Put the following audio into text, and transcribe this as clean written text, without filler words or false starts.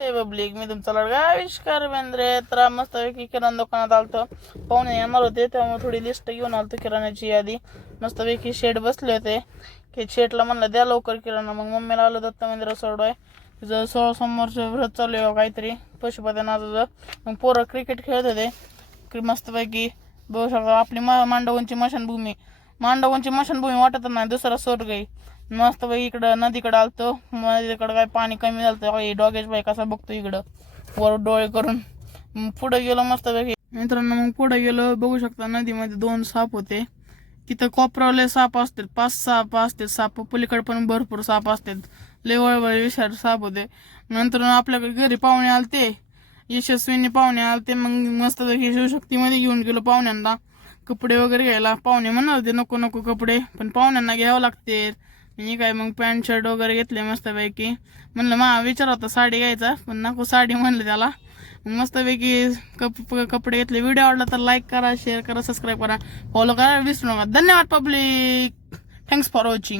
Public मी तुमचा लडका आविष्कार बेंद्रे. तर मस्तपैकी किराणा दुकानात आलतो. पाहुणे येणार होते त्यामुळे थोडी लिस्ट घेऊन आलतो किराण्याची यादी. मस्तपैकी शेड बसले होते की शेटला म्हणलं द्या लवकर किराणा. मग मम्मीला आलं दत्त मंदिर सोडवाय. तिचं समोरचं व्रत चालू आहे काहीतरी पशुपतीनाथाचं. मग पोरं क्रिकेट खेळत होते मस्तपैकी. बघू शकता आपली मांडवनची मशानभूमी वाटत नाही, दुसरा स्वर्ग आहे. मस्तपैकी इकडं नदीकडं आलतो. नदीकडं काय पाणी कमी झालं. डॉगेश बाई कसा बघतो इकडं वर डोळे करून. पुढे गेलो मस्तपैकी मित्रांनो. मग पुढे गेलो बघू शकता नदीमध्ये 2 साप होते. तिथं कोपरावले साप असतात, 5-6 असतात साप. पलीकडे पण भरपूर साप असतात. लय वळवळ विषार साप होते. नंतर आपल्याकडे घरी पाहुणे आलते, यशस्वीनी पाहुणे आलते. मग मस्तपैकी शिवशक्तीमध्ये घेऊन गेलो पाहुण्यांना कपडे वगैरे घ्यायला. पाहुणे म्हणत होते नको नको कपडे, पण पाहुण्यांना घ्यावं लागते. मी काय मग पॅन्ट शर्ट वगैरे घेतले मस्तपैकी. म्हणलं विचार होता साडी घ्यायचा, पण नको साडी म्हणलं त्याला. मस्तपैकी कपडे घेतले. व्हिडिओ आवडला तर लाईक करा, शेअर करा, सबस्क्राईब करा, फॉलो करा विसरू नका. धन्यवाद पब्लिक. Thanks for watching.